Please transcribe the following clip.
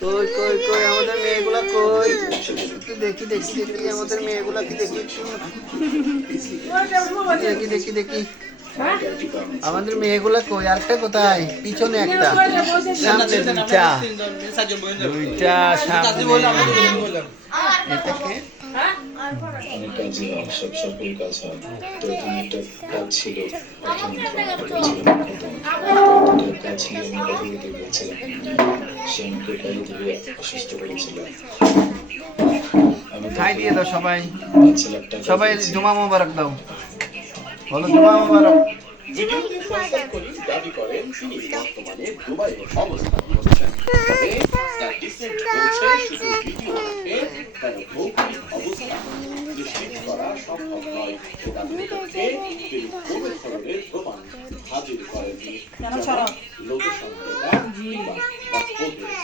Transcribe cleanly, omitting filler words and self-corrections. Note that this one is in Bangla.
কই কই কই আমাদের মেয়েগুলা কই? একটু দেখি দেখি দেখি আমাদের মেয়েগুলাকে দেখি একটু দেখি দেখি দেখি আমাদের মেয়েগুলা কই? আরেকটা কোথায়? পিছনে একটা, সামনে দুইটা, দুইটা সামনে। এটাকে অনেক কাজ সব সকল কাজ হয়। তো এখানে একটা কাজ ছিল, কাজ ছিল, আমি কথা বলতে বলছিলাম, সে আমাকে গাড়ি থেকে অসুস্থ করেছিল। আমি খাই দিয়ে দাও সবাই, 5 লাখ টাকা সবাই দিয়েছি। জুমা মোবারক দাও, বলো জুমা মোবারক। ভিডিওতে প্রস্তাব করি দাবি করেন তিনি বর্তমানে দুবাইয়ে অবস্থান করছেন। তবে স্ট্যাটিস্টিক বলছে শুধু ভিডিও দেখে তার ভৌগোলিক অবস্থান নিশ্চিত করা সম্ভব নয়। দাবি করছে তিনি কোনো ধরনের প্রমাণ হাজির করেননি, যেমন লোকেশন ডেটা কিংবা পাসপোর্টের